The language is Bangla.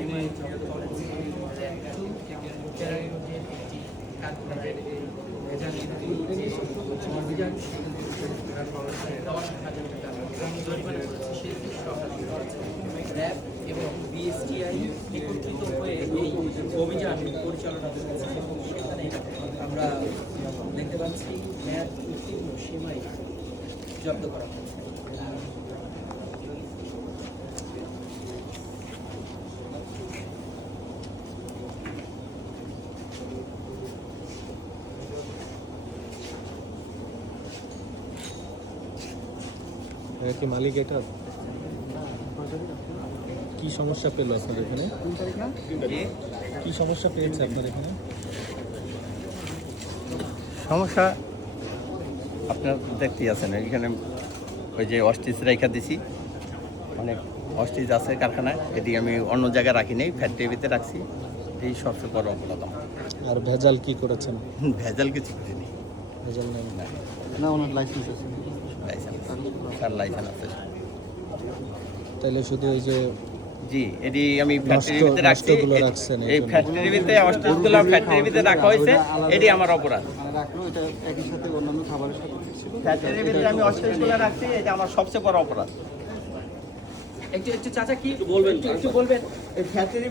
সিমাই জব্দ করেছি প্যারাগনের একটি কারখানায় ভেজাল অভিযান 10,000 টাকা জরিমানা করেছে সেই র্যাব এবং বিএসটিআই একত্রিত হয়ে এই অভিযান পরিচালনা করেছে এবং সেখানে আমরা দেখতে পাচ্ছি মেয়াদ উত্তীর্ণ সীমাই জব্দ করা হয়েছে। কি মালিক এটা কি সমস্যা পেল আপনার এখানে? কি সমস্যা পেয়েছে আপনার এখানে? সমস্যা আপনার দেখতেই আছেন এখানে ওই যে অস্টিচ রেখা দিছি, অনেক অস্টিচ আছে কারখানায়, এটি আমি অন্য জায়গায় রাখি নেই, ফ্যাক্টরিতে রাখছি। এই সবচেয়ে বড় অপরাধ। আর ভেজাল কি করেছেন? ভেজাল কিছু করিনি। ভেজাল নেই না, ওনার লাইসেন্স আছে। লাইসেন্স, তার লাইসেন্স আছে। তাহলে শুধু ওই যে জি, এটি আমি ফ্যাক্টরির ভিতরে রাখছি। এই ফ্যাক্টরির ভিতরে অস্টিচগুলো ফ্যাক্টরির ভিতরে রাখা হয়েছে, এটি আমার অপরাধ। মানে রাখলো এটা একই সাথে অন্যান্য খাবারের সাথে ছিল। ফ্যাক্টরির ভিতরে আমি অস্টিচগুলো রাখছি, এটা আমার সবচেয়ে বড় অপরাধ। একটু চাচা কি বলবেন, একটু বলবেন। এই ফ্যাক্টরি